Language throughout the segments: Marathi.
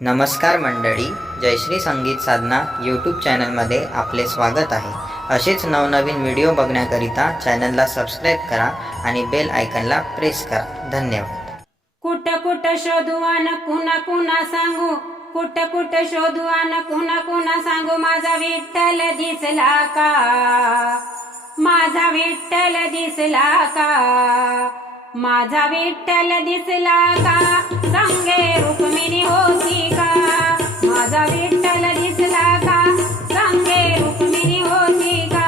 नमस्कार मंडळी, जयश्री संगीत साधना यूट्यूब चॅनलमध्ये आपले स्वागत आहे। असेच नवनवीन व्हिडिओ बघण्याकरिता चॅनलला सबस्क्राईब करा आणि बेल आयकॉनला प्रेस करा। धन्यवाद। कुठं कुठं शोधू आणि कुणा कुणा सांगू, कुठं कुठं शोधू आणि कुणा कुणा सांगू, माझा विठ्ठल दिसला का, माझा विठ्ठल दिसला का, माझा विठ्ठल दिसला का, संगे रुक्मिणी होती का, माझा विठ्ठल दिसला का, संगे रुक्मिणी होती का।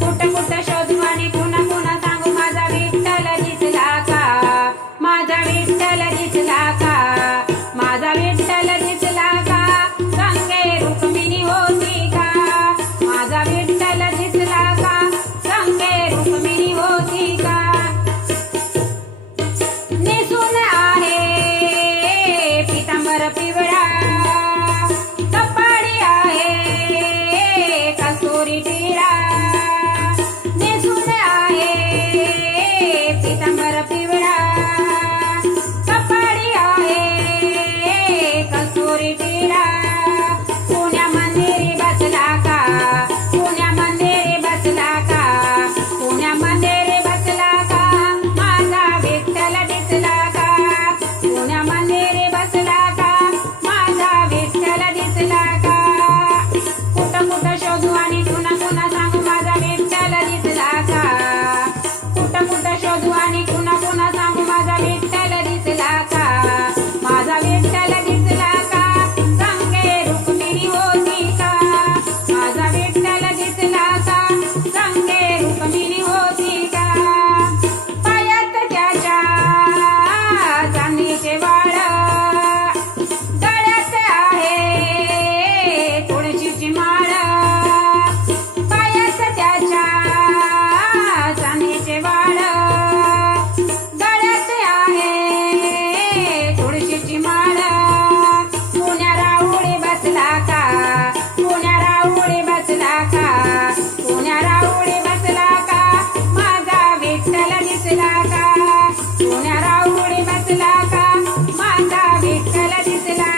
कुठं कुठं शोधू आणि कुणा कुणा सांगू, माझा विठ्ठल दिसला का, माझा विठ्ठल दिसला का, माझा विठ्ठल दिसला का, संगे रुक्मिणी होती का, माझा विठ्ठल दिसला का, संगे रुक्मिणी होती का। नेसून आहे पितांबर पिवळा, कपाळी आहे कस्तुरी टिळा, नेसून आहे पितांबर पिवळा, कपाळी आहे कस्तुरी टिळा। पुण्या मंदिरी बसला का, पुण्या मंदिरी बसला का, पुण्या मंदिरी बसला का, माझा विठ्ठल दिसला का, पुण्या मंदिरी बसला का, माझा विठ्ठल दिसला का। कुठं कुठं शोधू आणि कुणा कुणा सांगू, माझा विठ्ठल दिसला का, कुठं कुठं शोधू आणि कुणा कुणा सांगू, माझा विठ्ठल दिसला का, माझा विठ्ठल दिसला का, संगे रुक्मिणी होती का, माझा विठ्ठल दिसला का, संगे रुक्मिणी होती का। पायात त्याच्या चांदीचे वाळ, गळ्यात आहे तुळशीची माळ, पायात त्याच्या चांदीचे वाळ, गळ्यात आहे तुळशीची माळ। पुण्या राऊळी बसला का, पुण्या राऊळी बसला का, पुण्या राऊळी बसला का, माझा विठ्ठल दिसला का, पुण्या राऊळी बसला का, माझा विठ्ठल दिसला